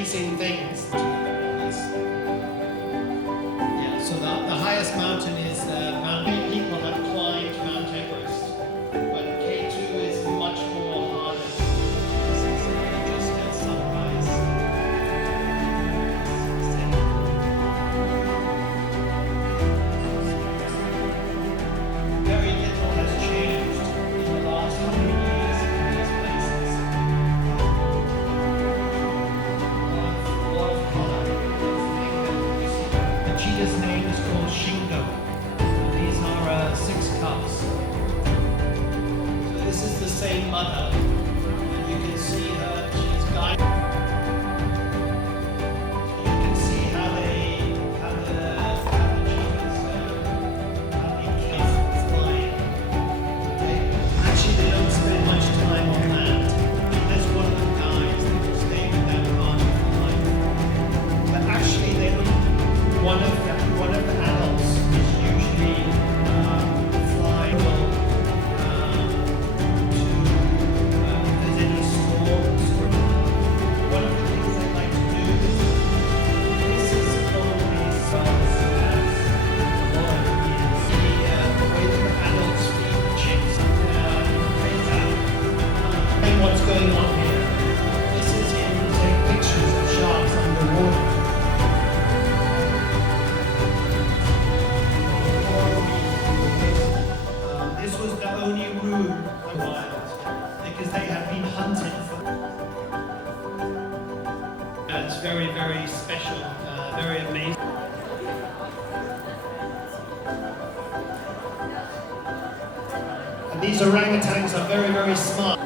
amazing things. Yeah, so the highest mountain is Mount. Many people have climbed Mount Everest, but K2 is much more harder. This is just at sunrise. Very little has changed in the last 100 years in these places. A lot of color. The cheetah's name is called Shingo. These are 6 cubs. So this is the same mother, and you can see her. She's guiding. You can see how the cheetahs flying. Okay? Actually, they don't spend much time on land. There's one of the guys that will stay with that part of flying. But actually, they look. One of the adults is usually flying to if there's any storms. One of the things they like to do is this is probably starts as a lot of years. The way that the adults feed the chicks and what's going on here. This is him taking pictures of sharks underwater. This was the only room in the wild because they had been hunted for. It's very, very special, very amazing. And these orangutans are very, very smart.